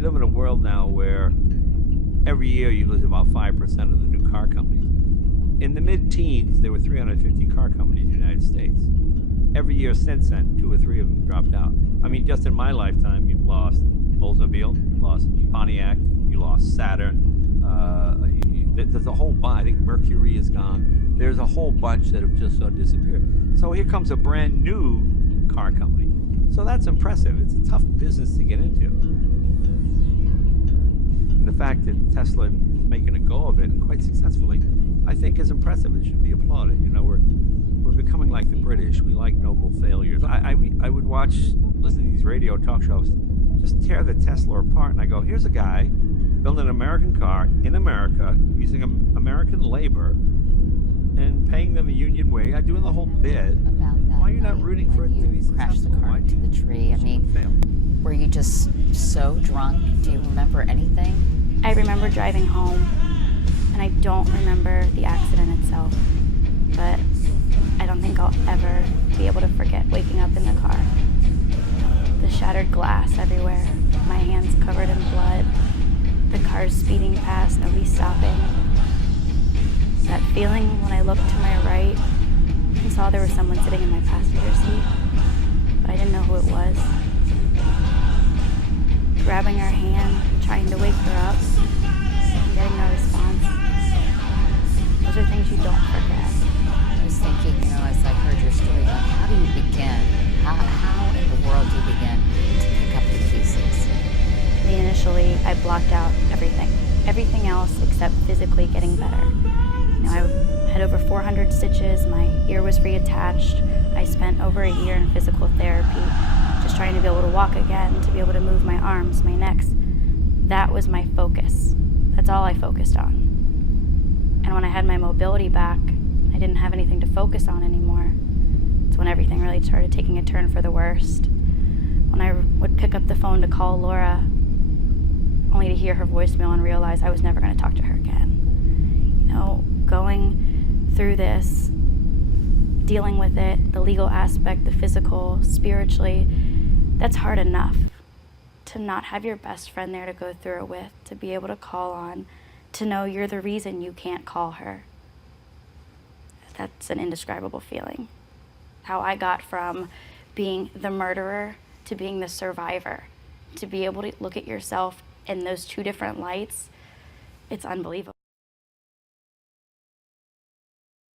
we live in a world now where every year you lose about 5% of the new car companies. In the mid-teens, there were 350 car companies in the United States. Every year since then, 2 or 3 of them dropped out. I mean, just in my lifetime, you've lost Oldsmobile, you lost Pontiac, you lost Saturn. There's a whole bunch. I think Mercury is gone. There's a whole bunch that have just sort of disappeared. So here comes a brand new car company. So that's impressive. It's a tough business to get into. And the fact that Tesla is making a go of it, and quite successfully, I think is impressive. It should be applauded. You know, we're becoming like the British. We like noble failures. I would listen to these radio talk shows, just tear the Tesla apart, and I go, here's a guy building an American car in America, using American labor, and paying them a union wage, doing the whole bit. Why are you not rooting for it to be successful? Crashed the car into the tree. I mean, were you just so drunk? Do you remember anything? I remember driving home, and I don't remember the accident itself, but I don't think I'll ever be able to forget waking up in the car. The shattered glass everywhere, my hands covered in blood, the cars speeding past, nobody stopping. That feeling when I looked to my right and saw there was someone sitting in my passenger seat, but I didn't know who it was. Grabbing her hand, trying to wake her up, and getting no response. Those are things you don't forget. I was thinking, you know, as I heard your story, like, how do you begin? How in the world do you begin to pick up the pieces? Initially, I blocked out everything else except physically getting better. You know, I had over 400 stitches, my ear was reattached. I spent over a year in physical therapy, just trying to be able to walk again, to be able to move my arms, my necks. That was my focus. That's all I focused on. And when I had my mobility back, I didn't have anything to focus on anymore. It's when everything really started taking a turn for the worst. When I would pick up the phone to call Laura, only to hear her voicemail and realize I was never going to talk to her again. You know, going through this, dealing with it, the legal aspect, the physical, spiritually, that's hard enough. To not have your best friend there to go through it with, to be able to call on, to know you're the reason you can't call her. That's an indescribable feeling. How I got from being the murderer to being the survivor, to be able to look at yourself in those two different lights, it's unbelievable.